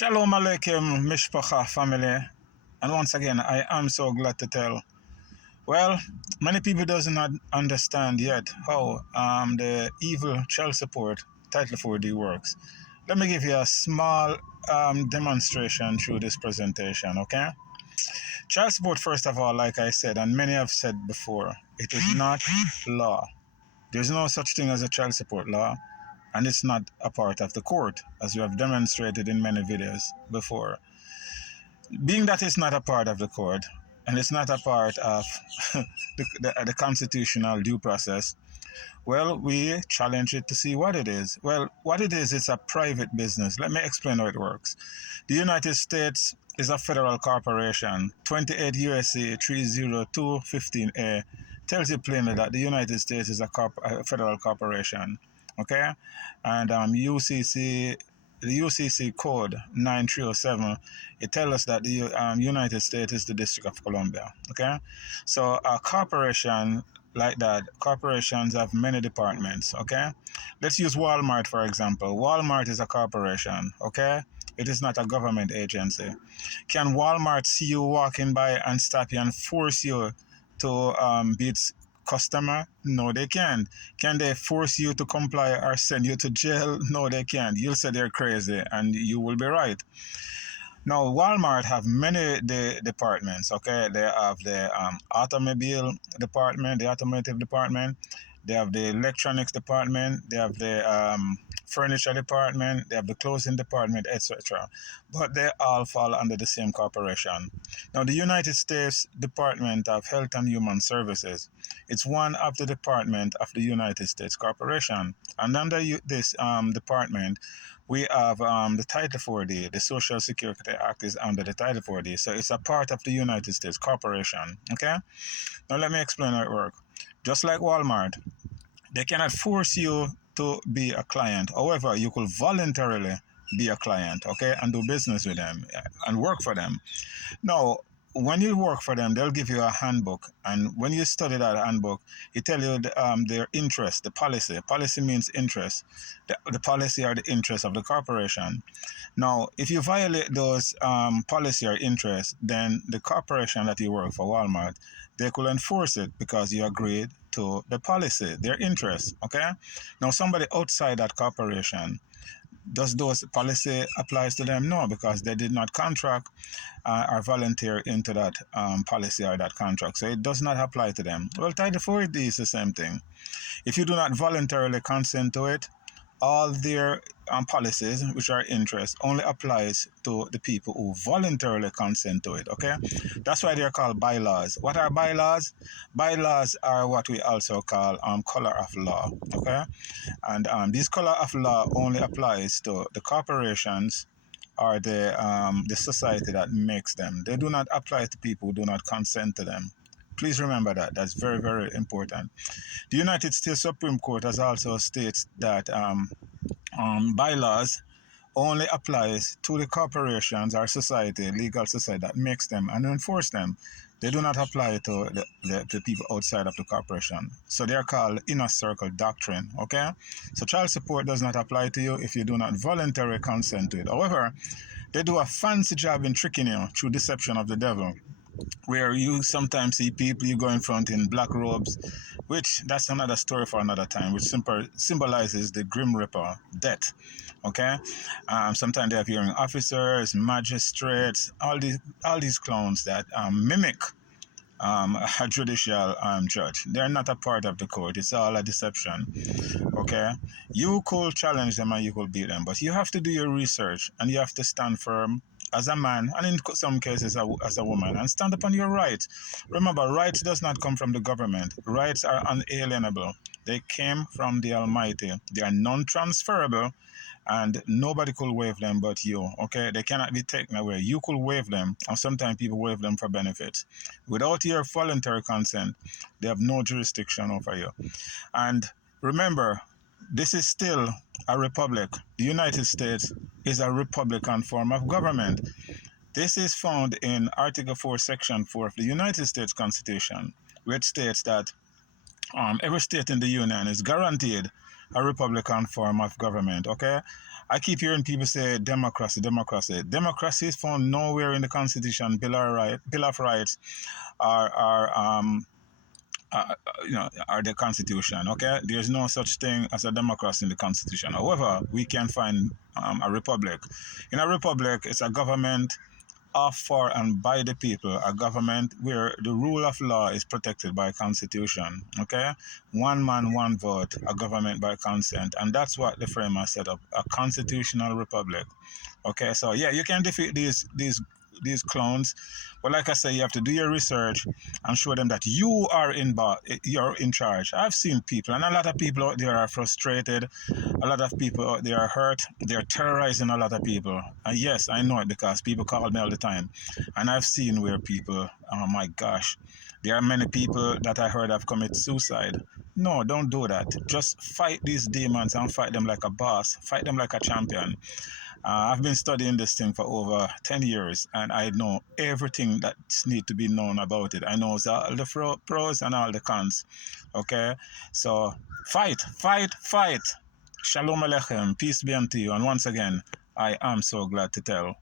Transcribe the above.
Shalom Aleichem, Mishpacha family. And once again, I am so glad to tell. Well, many people does not understand yet how the evil child support Title 4D works. Let me give you a small demonstration through this presentation, okay? Child support, first of all, like I said, and many have said before, it is not law. There's no such thing as a child support law, and it's not a part of the court, as we have demonstrated in many videos before. Being that it's not a part of the court, and it's not a part of the constitutional due process, well, we challenge it to see what it is. Well, what it is, it's a private business. Let me explain how it works. The United States is a federal corporation. 28 U.S.C. 30215A tells you plainly that the United States is a federal corporation. Okay? And the UCC code 9307, it tells us that the United States is the District of Columbia. Okay? So a corporation like that, corporations have many departments. Okay? Let's use Walmart, for example. Walmart is a corporation. Okay? It is not a government agency. Can Walmart see you walking by and stop you and force you to be its customer? No, they can't. Can they force you to comply or send you to jail? No, they can't. You'll say they're crazy, and you will be right. Now, Walmart have many departments, okay? They have the automobile department, the automotive department. They have the electronics department. They have the furniture department. They have the clothing department, etc. But they all fall under the same corporation. Now, the United States Department of Health and Human Services, it's one of the department of the United States Corporation. And under this department, we have the Title 4D, the Social Security Act is under the Title 4D. So it's a part of the United States Corporation, okay? Now let me explain how it works. Just like Walmart, they cannot force you to be a client. However, you could voluntarily be a client, okay, and do business with them and work for them. Now, when you work for them, they'll give you a handbook, and when you study that handbook, it tells you their interest, the policy. Policy means interest. The policy or the interest of the corporation. Now, if you violate those policy or interest, then the corporation that you work for, Walmart, they could enforce it because you agreed to the policy, their interest, okay? Now, somebody outside that corporation, does those policy applies to them? No, because they did not contract or volunteer into that policy or that contract. So it does not apply to them. Well, Title 4D is the same thing. If you do not voluntarily consent to it, all their policies, which are interest, only applies to the people who voluntarily consent to it, okay? That's why they're called bylaws. What are bylaws? Bylaws are what we also call color of law, okay? And this color of law only applies to the corporations or the society that makes them. They do not apply to people who do not consent to them. Please remember that. That's very, very important. The United States Supreme Court has also stated that bylaws only applies to the corporations or society, legal society that makes them and enforce them. They do not apply to the people outside of the corporation. So they are called inner circle doctrine, okay? So child support does not apply to you if you do not voluntarily consent to it. However, they do a fancy job in tricking you through deception of the devil, where you sometimes see people you go in front in black robes, which that's another story for another time, which symbolizes the Grim Reaper, death, okay? Sometimes they have hearing officers, magistrates, all these clowns that mimic a judicial judge. They're not a part of the court. It's all a deception, okay? You could challenge them and you could beat them, but you have to do your research and you have to stand firm as a man, and in some cases as a woman, and stand upon your rights. Remember, rights does not come from the government. Rights are unalienable. They came from the Almighty. They are non-transferable, and nobody could waive them but you, okay? They cannot be taken away. You could waive them, and sometimes people waive them for benefits. Without your voluntary consent, they have no jurisdiction over you. And remember, this is still a republic. The United States is a republican form of government. This is found in Article 4, Section 4 of the United States Constitution, which states that every state in the Union is guaranteed a Republican form of government. Okay, I keep hearing people say democracy, democracy. Democracy is found nowhere in the Constitution, Bill of Rights, or are the Constitution. Okay, there's no such thing as a democracy in the Constitution. However, we can find a republic. In a republic, it's a government of, for, and by the people, a government where the rule of law is protected by Constitution. Okay, one man, one vote, a government by consent, and that's what the framers set up: a constitutional republic. Okay, so yeah, you can defeat these clones, but like I say, you have to do your research and show them that you're in charge. I've seen people, and a lot of people out there are frustrated. A lot of people out there are hurt. They're terrorizing a lot of people. And yes, I know it because people call me all the time, and I've seen where people, oh my gosh, there are many people that I heard have committed suicide. No, don't do that. Just fight these demons and fight them like a boss. Fight them like a champion. I've been studying this thing for over 10 years, and I know everything that's need to be known about it. I know all the pros and all the cons. Okay? So fight, fight, fight. Shalom Aleichem. Peace be unto you. And once again, I am so glad to tell.